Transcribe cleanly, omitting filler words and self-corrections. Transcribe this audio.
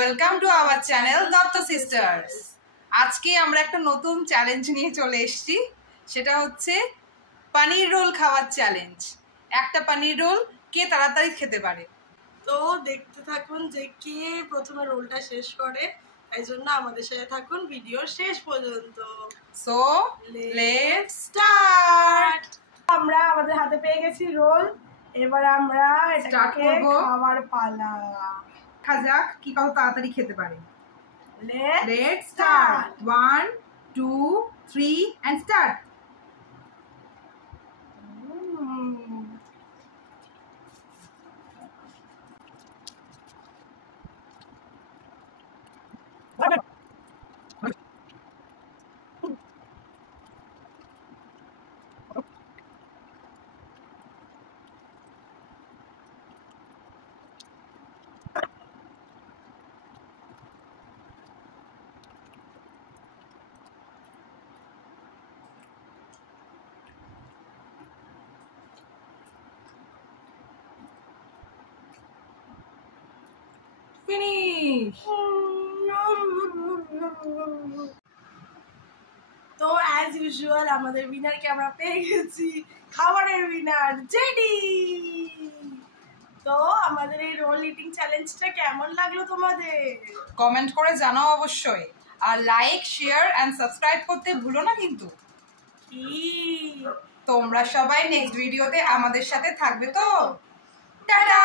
Welcome to our channel Dutta sisters. আজকে আমরা একটা নতুন চ্যালেঞ্জ নিয়ে চলে এসেছি, সেটা হচ্ছে পনির রোল খাওয়ার চ্যালেঞ্জ। একটা পনির রোল কে তাড়াতাড়ি খেতে পারে। তো দেখতে থাকুন যে কে প্রথমে রোলটা শেষ করে, তাই জন্য আমাদের সাথে থাকুন ভিডিও শেষ পর্যন্ত। So let's start. আমরা আমাদের হাতে পেয়ে গেছি রোল, এবার আমরা এটাকে খাওয়ার পালা। দেখা যাক কি কত তাড়াতাড়ি খেতে পারে। Let's start. 1 2 3 and start. Finish. তো অ্যাজ ইউজুয়াল আমাদের উইনারকে আমরা পেয়ে গেছি, খাবারের উইনার জেডি। তো আমাদের এই রোল ইটিং চ্যালেঞ্জটা কেমন লাগলো তোমাদের? কমেন্ট করে জানাও অবশ্যই, আর লাইক শেয়ার এন্ড সাবস্ক্রাইব করতে ভুলো না কিন্তু। কি তোমরা সবাই নেক্সট ভিডিওতে আমাদের সাথে থাকবে তো? টাটা।